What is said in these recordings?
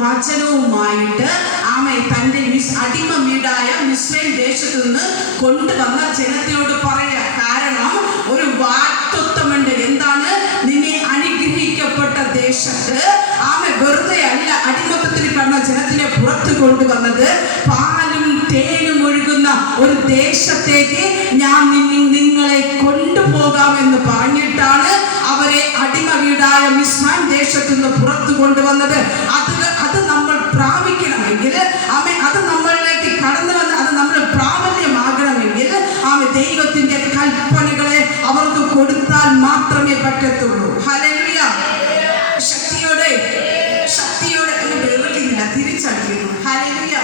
വചനവുമായിട്ട് തന്റെ അടിമ വീടായ മിസ്രൈം ദേശത്തു നിന്ന് കൊണ്ടുവന്ന ജനത്തിനോട് പറയാ. കാരണം ഒരു വാഗ്ദത്തമുണ്ട്. എന്താണ്? നിന്നെ അനുഗ്രഹിക്കപ്പെട്ട ദേശത്ത് വെറുതെ അല്ല അടിമത്തത്തിൽ കണ്ട ജനത്തിനെ പുറത്തു കൊണ്ടുവന്നത്. പാലും തേനും ഒഴുകുന്ന ഒരു ദേശത്തേക്ക് ഞാൻ നിങ്ങളെ കൊണ്ടുപോകാമെന്ന് പറഞ്ഞിട്ടാണ് അവരെ അടിമ വീടായ മിസ്രൈം ദേശത്തു നിന്ന് പുറത്തു കൊണ്ടുവന്നത്. അത് നമ്മൾ പ്രാപിക്കണമെങ്കിൽ അത് നമ്മളിലേക്ക് കടന്നു വന്ന് അത് നമ്മൾ പ്രാബല്യമാകണമെങ്കിൽ ദൈവത്തിന്റെ കൽപ്പനകളെ അവർക്ക് കൊടുത്താൽ മാത്രമേ പറ്റത്തുള്ളൂ. ഹല്ലേലൂയ. ശക്തിയോടെ തിരിച്ചടിക്കുന്നു. ഹല്ലേലൂയ.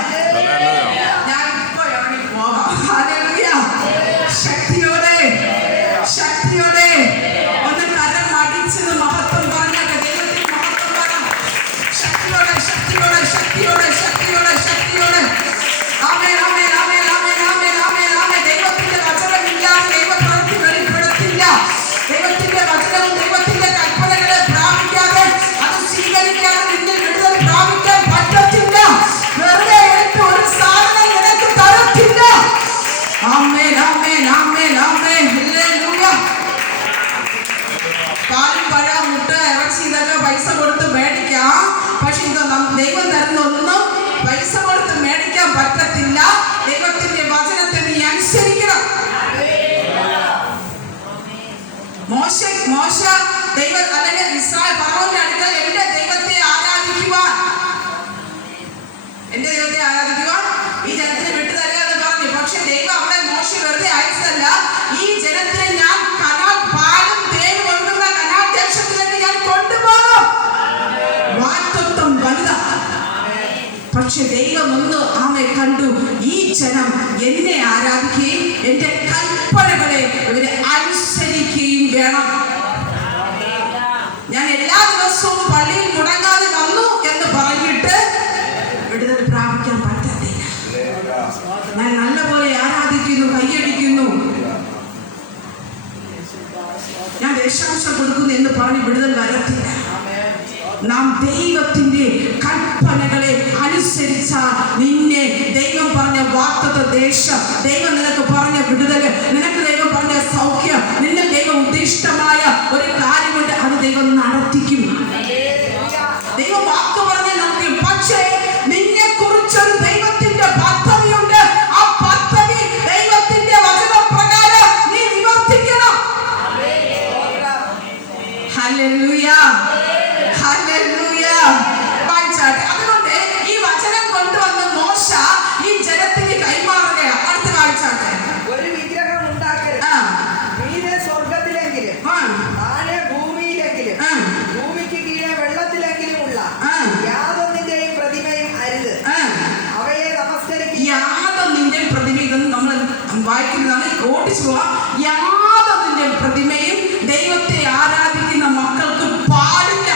ഞാൻ ഇപ്പോ ഇറങ്ങി പോവാം. ഹല്ലേലൂയ. ശക്തിയോടെ ഒന്ന് കരം അടിച്ചത് മഹത്വം പറഞ്ഞാൽ ദൈവത്തിന് മഹത്വം പറയാം. ശക്തിയോടെ ആമേൻ ആമേൻ ആമേൻ ആമേൻ ആമേൻ ആമേൻ ആമേൻ. ദൈവത്തിന്റെ വചനമില്ലാതെ ദൈവപ്രവൃത്തി വെളിപ്പെടത്തില്ല. ദൈവത്തിന്റെ വചനവും ദൈവത്തിന്റെ കൽപ്പനകളെ പ്രാപിക്കാതെ അത് സ്വീകരിക്കാതെ നിന്നിൽ വിടുതൽ പ്രാപിക്കാൻ പറ്റത്തില്ല. വെറുതെ എടുത്ത് ഒരു സാധനം നിനക്ക് തരത്തില്ല. ആമേൻ ആമേൻ ആമേൻ ആമേൻ. ഹല്ലേലൂയ. പാലും പഴം മുട്ട ഇറച്ചി ഇതൊക്കെ പൈസ കൊടുത്ത് മേടിക്കാം. പക്ഷെ ഇത് ദൈവം തരുന്ന ഒന്നും പൈസ കൊടുത്ത് മേടിക്കാൻ പറ്റത്തില്ല. ദൈവത്തിന്റെ വചനത്തെ നീ അനുസരിക്കണം. മോശ ദൈവം അല്ലെങ്കിൽ ഇസ്രായേൽ ഫറവോന്റെ അടുക്കൽ എന്റെ ദൈവത്തെ ആരാധിക്കുവാൻ ഈ ജനത്തിന് വിട്ടുതരിക എന്ന് പറഞ്ഞു. പക്ഷെ ദൈവം അവിടെ മോശ വെറുതെ അയച്ചതല്ല. ഈ ജനത്തിനെ ഞാൻ പാലും തേനും ഒഴുകുന്ന കനാൻ ദേശത്തിലേക്ക് ഞാൻ കൊണ്ടുപോകും. വാഗ്ദത്തം വലുതാ. പക്ഷെ ദൈവം ഒന്ന് കണ്ടു. ഈ ജനം എന്നെ ആരാധിക്കുകയും എന്റെ കൽപ്പനകളെ ഇവരെ അനുസരിക്കുകയും വേണം. ഞാൻ എല്ലാ ദിവസവും പള്ളിയിൽ മുടങ്ങാതെ വന്നു എന്ന് പറഞ്ഞിട്ട് വിടുതൽ പ്രാപിക്കാൻ പറ്റത്തില്ല. ഞാൻ നല്ലപോലെ ആരാധിക്കുന്നു, കൈയടിക്കുന്നു, ഞാൻ ദശാംശം കൊടുക്കുന്നു എന്ന് പറഞ്ഞ് വിടുതൽ വരത്തില്ല. നാം ദൈവത്തിന്റെ കൽപ്പനകളെ അനുസരിച്ചാൽ നിന്നെ ദൈവം പറഞ്ഞ വാഗ്ദത്ത ദേശം, ദൈവം നിനക്ക് പറഞ്ഞ വിടുതല്, നിനക്ക് ദൈവം പറഞ്ഞ സൗഖ്യം, നിന്നെ ദൈവം ഉദ്ദിഷ്ടമായ ഒരു കാര്യമുണ്ട്, അത് ദൈവം നടത്തിക്കും. ദൈവം വാക്ക് പറഞ്ഞ നടത്തിക്കും. പക്ഷേ നിന്നെ കുറിച്ചൊരു ദൈവത്തിന്റെ പദ്ധതിയുണ്ട്. ആ പദ്ധതി ദൈവത്തിന്റെ വചനപ്രകാരം നീ നിവർത്തിക്കണം. ഹല്ലേലൂയ. അതുകൊണ്ട് ഈ വചനം കൊണ്ടുവന്ന മോശ ഈ ജനത്തിന് കൈമാറുകയാണ്. അടുത്ത വായിച്ചാട്ടെ. ഒരു വിഗ്രഹം ഉണ്ടാക്കരുത്. സ്വർഗത്തിലെങ്കിലും ഭൂമിയിലെങ്കിലും ഭൂമിക്ക് കീഴെ വെള്ളത്തിലെങ്കിലും ഉള്ള യാതൊന്നിന്റെയും പ്രതിമയും അരുത്. അവയെ നമസ്കരിക്കുക. യാതൊന്നിന്റെ പ്രതിമ, ഇതൊന്നും നമ്മൾ വായിക്കുന്നതാണ്, ഓടിച്ചു പോവാം. യാതൊന്നിന്റെ പ്രതിമയും ദൈവത്തെ ആരാധിക്കുന്ന മക്കൾക്ക് പാടില്ല.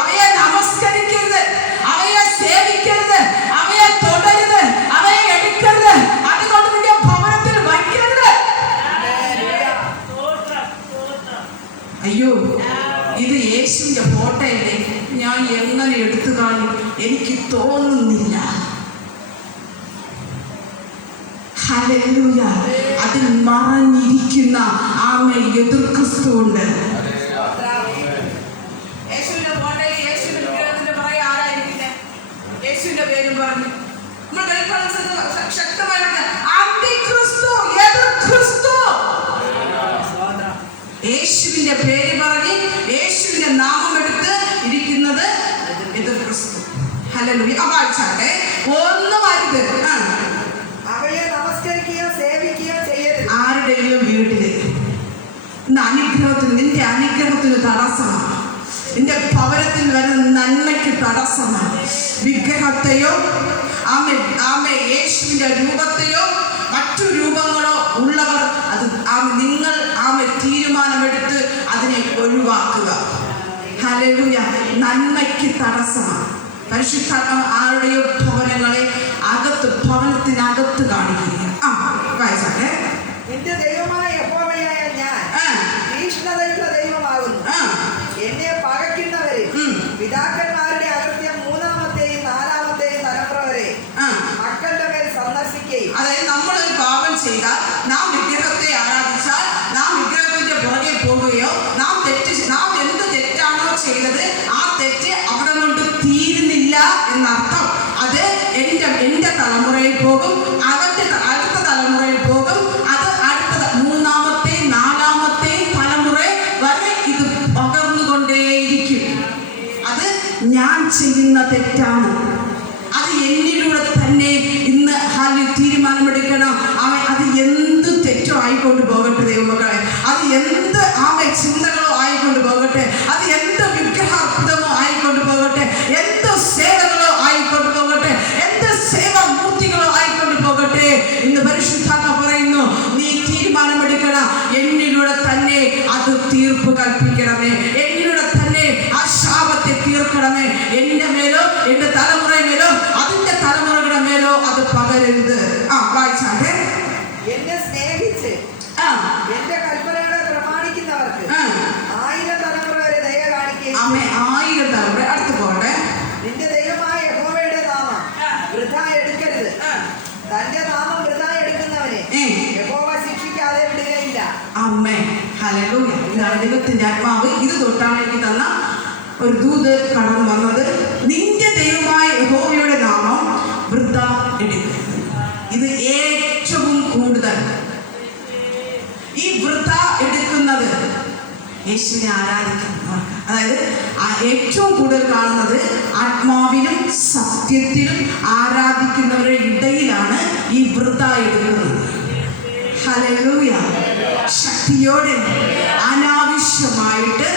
അവയെ നമസ്കരിക്കരുത്, അവയെ സേവിക്കരുത്, അവയെ തൊടരുത്, അവയെ എടുക്കരുത്, അതുകൊണ്ട് നിന്റെ ഭവനത്തിൽ വയ്ക്കരുത്. അയ്യോ, ഇത് യേശുവിന്റെ ഫോട്ടോയല്ലേ, ഞാൻ എങ്ങനെ എടുത്തു കാണും എനിക്ക് തോന്നുന്നില്ല. ഹല്ലേലൂയ. അതിൽ മറഞ്ഞിരിക്കുന്ന എതിർ ക്രിസ്തു ഉണ്ട്. യേശുവിന്റെ പേരും പറഞ്ഞു ശക്തമായിട്ട് യേശുവിന്റെ പേര് പറഞ്ഞ് യേശുവിന്റെ നാമം എടുത്ത് ഇരിക്കുന്നത് എതിർ ക്രിസ്തു. ഹല്ലേലൂയ. വായിച്ചാട്ടെ. ഒന്നും അരുത്. അവയെ നമസ്കരിക്കുകയോ സേവിക്കുകയോ ചെയ്യരുത്. ആരുടെയും വീട്ടില് അനുഗ്രഹത്തിന്, നിന്റെ അനുഗ്രഹത്തിന് തടസ്സമാണ്, നിന്റെ ഭവനത്തിൽ വരുന്ന നന്മയ്ക്ക് തടസ്സമാണ്. വിഗ്രഹത്തെയോ യേശുവിന്റെ രൂപത്തെയോ മറ്റു രൂപങ്ങളോ ഉള്ളവർ അത് നിങ്ങൾ തീരുമാനമെടുത്ത് അതിനെ ഒഴിവാക്കുക. ഹല്ലേലൂയ. നന്മയ്ക്ക് തടസ്സമാണ്. പരിശുദ്ധാത്മ ആരുടെയോ ഭവനങ്ങളെ ഭവനത്തിനകത്ത് കാണിക്കുക. വായിച്ചാട്ടെ. നിന്റെ ദൈവമായ യഹോവയായ ഞാൻ തീക്ഷ്ണതയുള്ള ദൈവമാകുന്നു. എന്നെ പകയ്ക്കുന്നവരെ പിതാക്കന്മാരുടെ ഞാൻ ചെയ്യുന്ന തെറ്റാണ്, അത് എന്നിലൂടെ തന്നെ ഇന്ന് തീരുമാനമെടുക്കണം. അത് എന്ത് തെറ്റോ ആയിക്കൊണ്ട് പോകട്ടെ ദൈവമക്കളെ, അത് എന്ത് ചിന്തകളോ ആയിക്കൊണ്ട് പോകട്ടെ, അത് എന്ത് വിഗ്രഹാർപ്പിതമോ ആയിക്കൊണ്ട് പോകട്ടെ, എന്ത് സേവകളോ ആയിക്കൊണ്ട് പോകട്ടെ, എന്ത് സേവാമൂർത്തികളോ ആയിക്കൊണ്ട് പോകട്ടെ, ഇന്ന് പരിശുദ്ധാത്മ പറയുന്നു, നീ തീരുമാനമെടുക്കണം. എന്നിലൂടെ തന്നെ അത് തീർപ്പ് കൽപ്പിക്കണമേ, എന്നിലൂടെ തന്നെ ആ ശാപത്തെ തീർക്കണമേ. എന്റെ മേലോ എന്റെ തലമുറയുടെ മേലോ അതിന്റെ തലമുറകളുടെ മേലോ അത് പകരരുത്. വായിച്ചാട്ടെ. എന്നെ സ്നേഹിച്ച് എന്റെ കൽപ്പനകളെ പ്രമാണിക്കുന്നവർക്ക് 1000 തലമുറ വരെ ദയ കാണിക്കുകയും 1000 തലമുറ. അടുത്ത് പോകട്ടെ. നിന്റെ ദൈവമായ യഹോവയുടെ നാമം വൃഥാ എടുക്കരുത്. തന്റെ നാമം വൃഥാ എടുക്കുന്നവനെ യഹോവ ശിക്ഷിക്കാതെ വിടുകയില്ല. ആമേൻ. ഹല്ലേലൂയ. ഇതാണ് ദൈവത്തിന്റെ ആത്മാവ്. ഇത് തൊട്ടാണ് എനിക്ക് തന്ന ഒരു ദൂത് കടന്നു വന്നത്. നിന്റെ ദൈവമായ യഹോവയുടെ നാമം വൃഥാ എടുക്കരുത്. ഇത് ഏറ്റവും കൂടുതൽ ഈ വൃഥാ എടുക്കുന്നത് യേശുവിനെ ആരാധിക്കുന്നവർക്ക്, അതായത് ഏറ്റവും കൂടുതൽ കാണുന്നത് ആത്മാവിലും സത്യത്തിലും ആരാധിക്കുന്നവരുടെ ഇടയിലാണ് ഈ വൃഥാ എടുക്കുന്നത്. ഹല്ലേലൂയ. ശക്തിയോടെ അനാവശ്യമായിട്ട്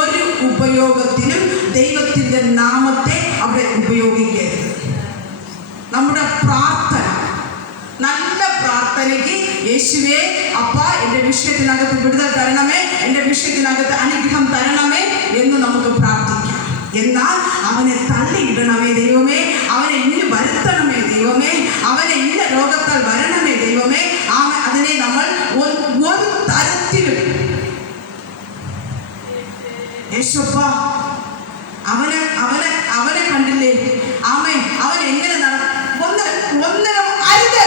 ഒരു ഉപയോഗത്തിനും ദൈവത്തിൻ്റെ നാമത്തെ അവിടെ ഉപയോഗിക്കരുത്. നമ്മുടെ പ്രാർത്ഥന, നല്ല പ്രാർത്ഥനയ്ക്ക് യേശുവേ അപ്പ എൻ്റെ വിഷയത്തിനകത്ത് വിടുതൽ തരണമേ, എൻ്റെ വിഷയത്തിനകത്ത് അനുഗ്രഹം തരണമേ എന്ന് നമുക്ക് പ്രാർത്ഥിക്കാം. എന്നാൽ അവനെ തള്ളിയിടണമേ ദൈവമേ, അവനെ ഇന്ന് വരുത്തണമേ ദൈവമേ, അവനെ ഇന്ന രോഗത്താൽ വരണമേ ദൈവമേ, അതിനെ നമ്മൾ ഒരു തരത്തിലും യേശുപ്പ അവനെ കണ്ടില്ലേ, അവൻ എങ്ങനെ ഒന്നിനും അരുത്.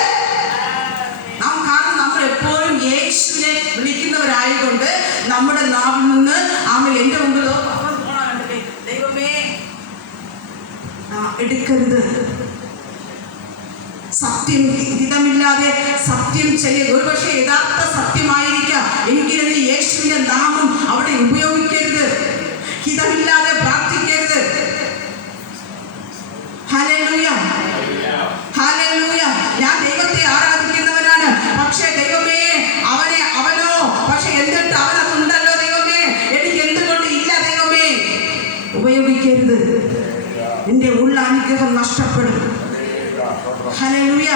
കാരണം നമ്മൾ എപ്പോഴും യേശുവിനെ വിളിക്കുന്നവരായതുകൊണ്ട് നമ്മുടെ നാവിൽ നിന്ന് എൻ്റെ മുമ്പിലോ ദൈവമേ എടുക്കരുത്. സത്യം ഹിതമില്ലാതെ സത്യം ചെയ്യരുത്. ഒരുപക്ഷെ യഥാർത്ഥ സത്യമായിരിക്കാം, എങ്കിലും നീ യേശുവിന്റെ നാമം അവിടെ ഉപയോഗിക്കരുത്. ഹിതമില്ലാതെ പ്രാർത്ഥിക്കരുത്. Hallelujah, hallelujah. ഞാൻ ദൈവത്തെ ആരാധിക്കുന്നവനാണ്, പക്ഷേ ദൈവമേ അവനോ പക്ഷെ എന്നിട്ട് അവനതുണ്ടല്ലോ ദൈവമേ, എനിക്ക് എന്തുകൊണ്ട് ഇല്ല ദൈവമേ. ഉപയോഗിക്കരുത്. നിന്റെ ഉള്ള അനുഗ്രഹം നഷ്ടപ്പെടും. Hallelujah,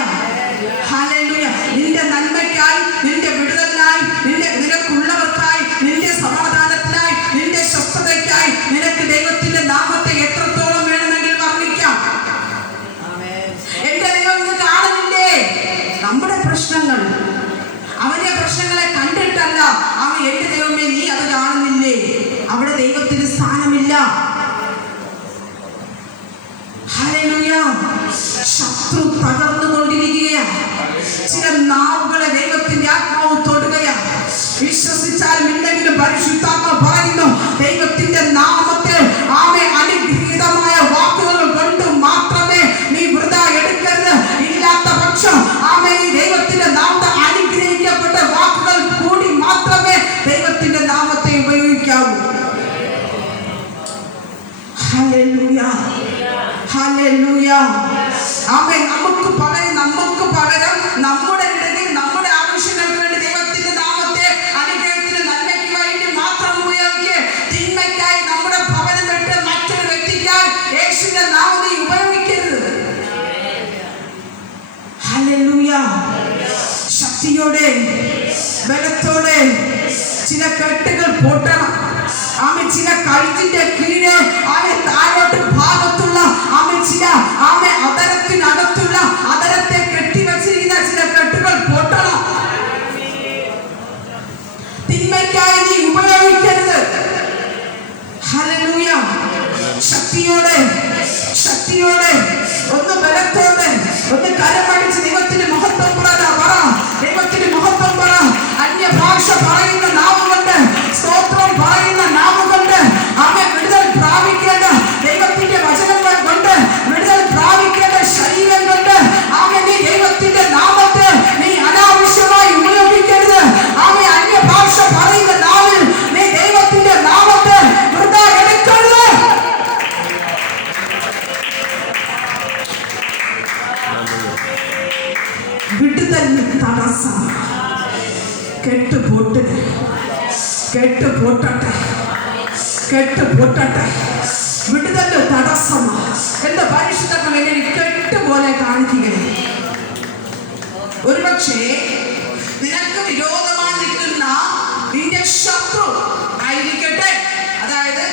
hallelujah. നിന്റെ നന്മയ്ക്കായി, നിന്റെ വിടുതലിനായി, നിനക്കുള്ളവർക്കായി, നിന്റെ സമാധാനത്തിനായി, നിന്റെ സ്വസ്ഥതയ്ക്കായി നിനക്ക് ദൈവത്തിന്റെ നാമത്തെ എത്രത്തോളം വേണമെങ്കിൽ വർണ്ണിക്കാം. എന്റെ ദൈവം ഇത് കാണുന്നില്ലേ നമ്മുടെ പ്രശ്നങ്ങൾ? അവന്റെ പ്രശ്നങ്ങളെ കണ്ടിട്ടല്ല എന്റെ ദൈവമേ നീ അത് കാണുന്നില്ലേ? അവിടെ ദൈവത്തിന് സ്ഥാനമില്ല. ഹല്ലേലൂയ. ശത്രു തകർന്നുകൊണ്ടിരിക്കുകയാണ്. ചില നാവുകളെ ദൈവത്തിന്റെ ആത്മാവ് തൊടുകയാണ്. വിശ്വസിച്ചാലും ഇല്ലെങ്കിലും പരിശുദ്ധാത്മ പറയുന്നു, ദൈവത്തിന്റെ നാമത്തിൽ അനുഗ്രഹീതമായ വാക്കുകൾ കൊണ്ട് മാത്രമേ നീ വൃഥാ എടുക്കരുത്. ഇല്ലാത്ത പക്ഷം ഈ ദൈവത്തിന്റെ നാമത്തെ അനുഗ്രഹിക്കപ്പെട്ട വാക്കുകൾ കൂടി മാത്രമേ ദൈവത്തിന്റെ നാമത്തെ ഉപയോഗിക്കാവൂ. Hallelujah, hallelujah. നമുക്ക് പകരം നമ്മുടെ ഇടയിൽ നമ്മുടെ ആവശ്യങ്ങൾക്ക് വേണ്ടി ദൈവത്തിന്റെ നാമത്തെ അനുഗ്രഹത്തിന് നന്മയ്ക്ക് വേണ്ടി മാത്രം ഉപയോഗിക്കുക. തിന്മയ്ക്കായി നമ്മുടെ ഭവനം വിട്ട് മറ്റൊരു വ്യക്തിക്കായി യേശുവിന്റെ നാമത്തെ ഉപയോഗിക്കരുത്. ഹല്ലേലൂയ. ശക്തിയോടെ ബലത്തോടെ ചില കെട്ടുകൾ പൊട്ടണം. ചില കഴുത്തിന്റെ കീഴ് താഴോട്ട് ഭാഗത്തുള്ള ചില അതരത്തിനകത്തുള്ള അതരത്തെ കെട്ടിവെച്ചിരിക്കുന്ന ചില കെട്ടുകൾ പൊട്ടണം. തിന്മയ്ക്കായി നീ ഉപയോഗിക്കരുത്. ഹല്ലേലൂയ. ശക്തിയോടെ ഒന്ന് ബലത്തോടെ ഒന്ന് കരമടിച്ച് ദൈവത്തിന് മഹത്വം പറ. ദൈവത്തിന് മഹത്വം പറ. അന്യഭാഷ പറയുന്ന നാവുകൊണ്ട്, സ്തോത്രം പറയുന്ന നാവുകൊണ്ട് വിടുതൽ പ്രാപിക്കേണ്ട ദൈവത്തിന്റെ വചനങ്ങൾ കൊണ്ട്, വിടുതൽ പ്രാപിക്കേണ്ട ശരീരം കൊണ്ട് നീ ദൈവത്തിന്റെ നാമത്തെ നീ അനാവശ്യമായി ഉപയോഗിക്കരുത്. അന്യഭാഷ പറയുന്ന നാവിൽ നീ ദൈവത്തിന്റെ നാമത്തെ വൃഥാ എടുക്കരുത്. കെട്ട് പൊട്ടട്ടെ, കെട്ട് പൊട്ടട്ടെ. വിടുതല് തടസ്സമാണ്. എന്റെ പരിശുദ്ധങ്ങൾ എന്നെ കെട്ടുപോലെ കാണിക്കുകയാണ്. ഒരുപക്ഷേ നിനക്ക് വിരോധമായി നിൽക്കുന്ന നിന്റെ ശത്രു ആയിരിക്കട്ടെ, അതായത്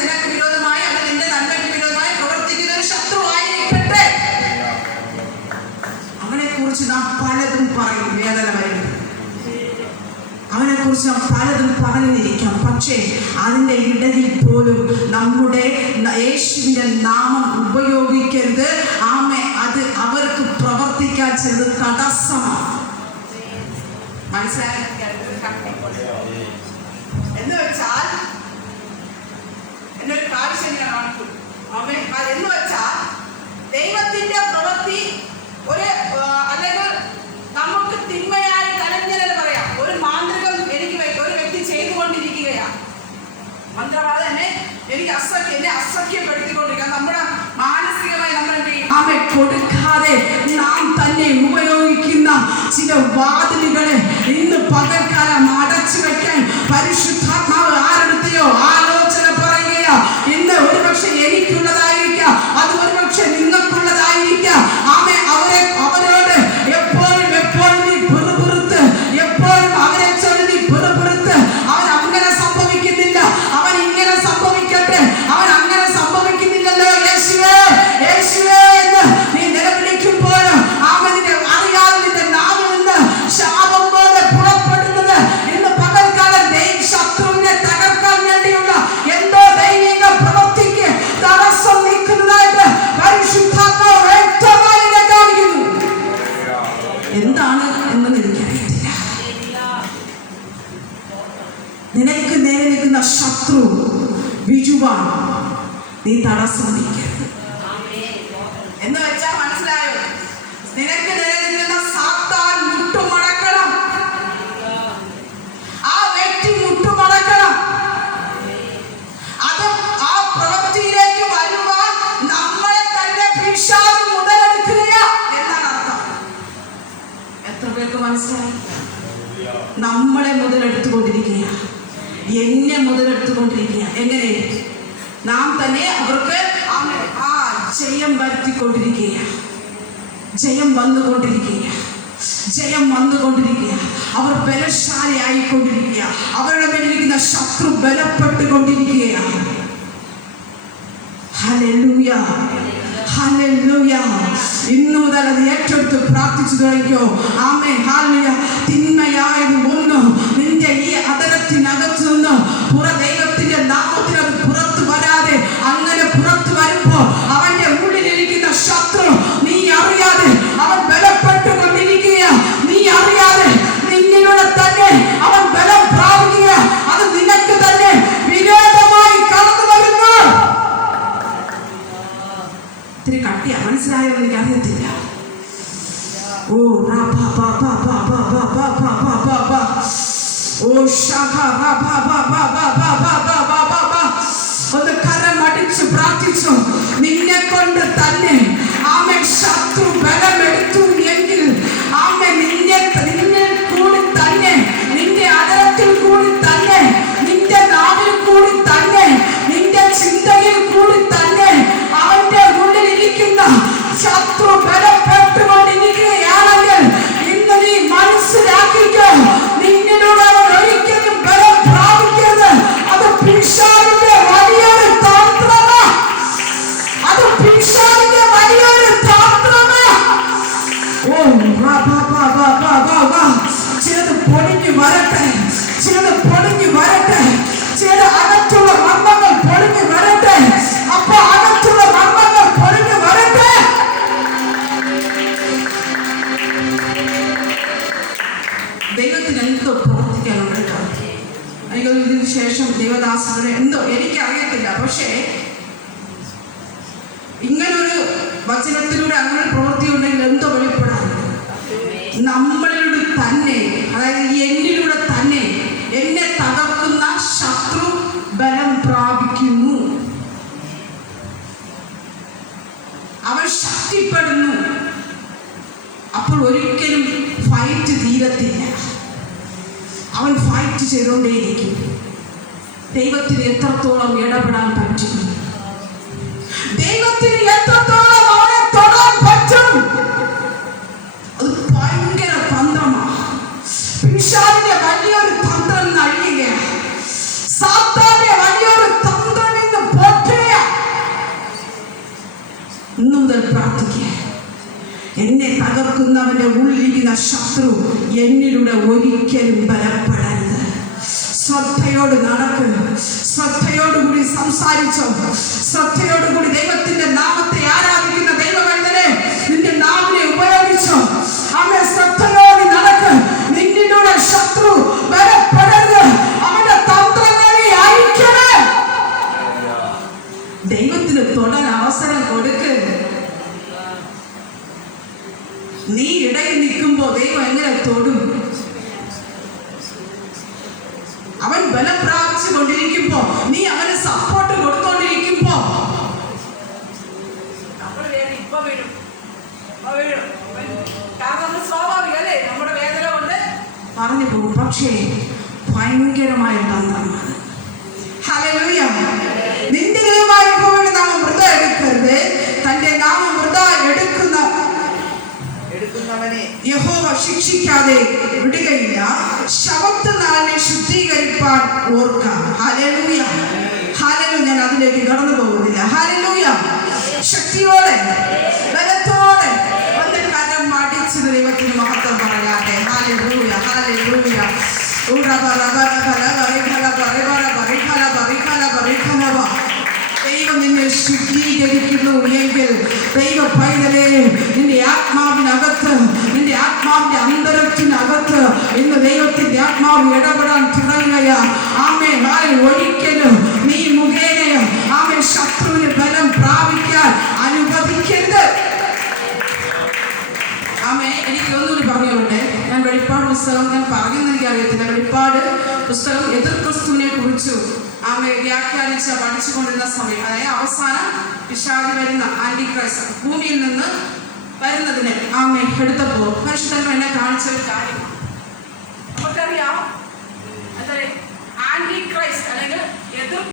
നിനക്ക് വിരോധമായി അല്ലെങ്കിൽ നിന്റെ നന്മയ്ക്ക് വിരോധമായി പ്രവർത്തിക്കുന്ന ഒരു ശത്രു ആയിരിക്കട്ടെ. അവനെ കുറിച്ച് നാം പലതും പറയും, വേദന വരും. അവനെ കുറിച്ച് നാം പലതും പറഞ്ഞിരിക്കാം. പക്ഷേ അതിൻ്റെ ഇടയിൽ പോലും നമ്മുടെ യേശുവിൻ്റെ നാമം ഉപയോഗിക്കരുത്. ആമേ, അത് അവർക്ക് പ്രവർത്തിക്കാൻ ചെറുത് തടസ്സമാണ്. മനസ്സിലായി എന്ന് വെച്ചാൽ എന്നൊരു കാര്യം എന്ന് വെച്ചാൽ ദൈവത്തിന്റെ പ്രവൃത്തി ഒരു അല്ലെങ്കിൽ നമുക്ക് തിന്മയായി കലഞ്ഞതെന്ന് പറയാം. ഒരു മാന്ത്രികം എനിക്ക് ഒരു വ്യക്തി ചെയ്തുകൊണ്ടിരിക്കുകയാണ്. മന്ത്രവാദം എനിക്ക് അസഖ്യപ്പെടുത്തിക്കൊണ്ടിരിക്കുക. നമ്മുടെ മാനസികമായി നമ്മൾ അവൻ കൊടുക്കാതെ നാം തന്നെ ഉപയോഗിക്കുന്ന ചില വാതിലുകളെ ഇന്ന് പകൽക്കാലം അടച്ചു വെക്കാൻ പരിശുദ്ധാത്മാവ് ആരെടുത്തെയോ ആലോചന പറയുകയോ. ഇന്ന് ഒരുപക്ഷെ എനിക്കുള്ളതായിരിക്കാം, അത് ഒരുപക്ഷെ നിങ്ങൾക്കുള്ളതായിരിക്കാം. ആമേ, അവരോട് എപ്പോഴും നീ പിറുപിറുത്ത്, എപ്പോഴും അവരെ ചൊല്ലി നീ പിറുപിറുത്ത്, അവൻ അങ്ങനെ സംഭവിക്കുന്നില്ല, അവൻ ഇങ്ങനെ സംഭവിക്കട്ടെ, അവൻ അങ്ങനെ സംഭവിക്കുന്നില്ലല്ലോ യേശുവേ യേശുവേ എന്ന് നീ നിലവിളിക്കുമ്പോൾ അവനെ അറിയാതെ നിന്റെ നാവിൽ നിന്ന് ശാപം പോലെ പുറപ്പെടുന്നത് ഇന്ന് പകൽക്കാലം ശത്രുവിനെ തകർക്കാൻ വേണ്ടിയുള്ള എന്തോ ദൈവിക പ്രവൃത്തിക്ക് തടസ്സം നീക്കുന്നതായിട്ട് പരിശുദ്ധാത്മാവ് വ്യക്തമായി കാണിക്കുന്നു. എന്താണ് എന്ന് എനിക്കറിയത്തില്ല. നിനക്ക് നേരെ നിൽക്കുന്ന ശത്രു ബിജുവാൻ, നീ തടസ്സം നീക്കരുത്. എന്ന് വെച്ചാൽ മനസ്സിലായോ? നിനക്ക് നേരെ നിൽക്കുന്ന സാത്താൻ മുട്ടുമടക്കണം. ആ വ്യക്തി മുട്ടുമടക്കണം. അത് ആ പ്രവൃത്തിയിലേക്ക് വരുവാൻ നമ്മളെ തന്നെ പിശാച് മുതലെടുക്കുക എന്നാണ് അർത്ഥം. എത്ര പേർക്ക് മനസ്സിലായി? നമ്മളെ മുതലെടുത്തുകൊണ്ടിരിക്കുക, എന്നെ മുതലെടുത്തുകൊണ്ടിരിക്കുക. എങ്ങനെ? നാം തന്നെ അവർക്ക് ജയം വരുത്തിക്കൊണ്ടിരിക്കുക, ജയം വന്നുകൊണ്ടിരിക്കുക. അവർ ബലശാലിയായിക്കൊണ്ടിരിക്കുക. അവരുടെ മേലിരിക്കുന്ന ശത്രു ബലപ്പെട്ടുകൊണ്ടിരിക്കുകയാണ്. Hallelujah, hallelujah. ഇന്നു മുതൽ അത് ഏറ്റെടുത്ത് പ്രാർത്ഥിച്ചു തുടങ്ങിയോ. ആമേൻ, ഹല്ലേലൂയ. തിന്മയായത് ഒന്ന് നിന്റെ ഈ അതരത്തിനകത്ത് നിന്ന് ദൈവത്തിന്റെ നാമത്തിൽ അത് പുറത്തു വരാതെ അങ്ങനെ പുറത്തു വരുമ്പോ അവന്റെ ഉള്ളിലിരിക്കുന്ന ശത്രു നീ അറിയാതെ അവൻ ബലപ്പെട്ടുകൊണ്ടിരിക്കുക. നീ അറിയാതെ നിന്നിലൂടെ തന്നെ അവൻ ബലം പ്രാപിക്കുക. അത് നിനക്ക് തന്നെ വിരോധമായി കടന്നു വരുന്നു. ഇത്തിരി കട്ടിയാ, മനസ്സിലായോ? എനിക്ക് അറിയത്തില്ല. ഓ ഒന്ന് കരമടിച്ച് പ്രാർത്ഥിച്ചു. നിന്നെ കൊണ്ട് തന്നെ ആമേ ശത്രു ബലമെടുത്തു എങ്കിൽ ആമേ നിന്നിൽ കൂടി തന്നെ, നിന്റെ അതരത്തിൽ കൂടി തന്നെ, നിന്റെ നാവിൽ കൂടി തന്നെ, നിന്റെ ചിന്തയിൽ കൂടി തന്നെ അവന്റെ ഉള്ളിൽ ഇരിക്കുന്ന ശത്രു ബലപ്പെട്ടുകൊണ്ടിരിക്കുകയാണെങ്കിൽ ഇന്ന് നീ മനസ്സിലാക്കിക്കോ, നിന്നിലൂടെ അവൻ ഒരിക്കലും ബലം പ്രാപിക്കരുത്. അത് ചെയ്തുകൊണ്ടേയിരിക്കും. ദൈവത്തിന് എത്രത്തോളം ഇടപെടാൻ പറ്റും? ദൈവത്തിന് എത്രത്തോളം അവനെ തൊടാൻ പറ്റും? അത് ഭയങ്കര തന്ത്രമാണ്. പിശാചിന്റെ വലിയൊരു തന്ത്രം നഴിയുകയാണ്. സാത്താന്റെ വലിയൊരു തന്ത്രം ഇന്ന് പൊട്ടുകയാണ്. ഇന്നു മുതൽ പ്രാർത്ഥിക്കുക. എന്നെ തകർക്കുന്നവന്റെ ഉള്ളിലിരിക്കുന്ന ശത്രു എന്നിലൂടെ ഒരിക്കലും ബലപ്പെടരുത്. ശ്രദ്ധയോട് നടക്കുക, ശ്രദ്ധയോടുകൂടി സംസാരിച്ചോ, ശ്രദ്ധയോടുകൂടി ദൈവത്തിന്റെ നാമത്തെ ആരാധിക്കുന്ന ദൈവവൈതനെ നിന്റെ നാവിനെ ഉപയോഗിച്ചോ. അവനെ ശ്രദ്ധയോട് നടക്കുക. നിന്നിലൂടെ ശത്രു ബലപ്പെടരുത്. അവന്റെ തന്ത്രങ്ങളെ അയക്കണേ. ദൈവത്തിന് തൊടാൻ അവസരം കൊടുക്കരുത്. നീ ഇടയിൽ നിൽക്കുമ്പോ ദൈവം എങ്ങനെ തൊടും? അവൻ ബലം പ്രാപിച്ചു കൊണ്ടിരിക്കുമ്പോ, നീ അവന് സപ്പോർട്ട് കൊടുത്തോണ്ടിരിക്കുമ്പോ ഇപ്പൊ വീഴും. കാരണം സ്വാഭാവികല്ലേ, നമ്മുടെ വേദന കൊണ്ട് പറഞ്ഞു പോകും. പക്ഷേ ഭയങ്കരമായ തന്ത്രമാണ്. ഹല്ലേലൂയ. നിന്റെ ദൈവമായ യഹോവയുടെ നാമം വൃഥ എടുക്കരുത്. തന്റെ നാമം വൃഥ എടുക്കുന്നവനെ യഹോവ ശിക്ഷിക്കാതെ വിടുകയില്ല. ശബത്തുനാളിനെ ശുദ്ധീകരിപ്പാൻ ഓർക്കാം. Hallelujah, hallelujah. ഞാൻ അതിലേക്ക് കടന്നു പോകുന്നില്ല. ഹല്ലേലൂയ. ശക്തിയോടെ ബലത്തോടെ ഒന്ന് കരം മടിച്ച് ദൈവത്തിന് മഹത്വം പറയാതെ. Hallelujah, hallelujah. ദൈവം നിന്നെ ശുദ്ധീകരിക്കുന്നു എങ്കിൽ ദൈവ പൈതലേ, നിന്റെ ആത്മാവിനകത്ത്, നിന്റെ ആത്മാവിന്റെ അന്തരത്തിനകത്ത് ഇന്ന് ദൈവത്തിന്റെ ആത്മാവ് ഇടപെടാൻ തുടങ്ങുകയാ. ആമേ. ഒരിക്കലും നീ മുഖേന ആമേ ശത്രുവിന് ബലം പ്രാപിക്കാൻ അനുവദിക്കരുത്. ആമേ. എനിക്ക് ഒന്നുകൂടി പറഞ്ഞോട്ടെ. ഞാൻ വെളിപ്പാട് പുസ്തകം ഞാൻ പറയുന്നത് എനിക്കറിയത്തില്ല. വെളിപ്പാട് പുസ്തകം എതിർ ക്രിസ്തുവിനെ കുറിച്ചു ആമേ വ്യാഖ്യാനിച്ച് പഠിച്ചുകൊണ്ടിരുന്ന സമയം, അതായത് അവസാനം പിശാച് വരുന്ന ആന്റി ക്രൈസ്റ്റ് ഭൂമിയിൽ നിന്ന് വരുന്നതിന് ആമേ എടുത്തപ്പോൾ പരിശുദ്ധൻ എന്നെ കാണിച്ച ഒരു കാര്യം നമുക്കറിയാം.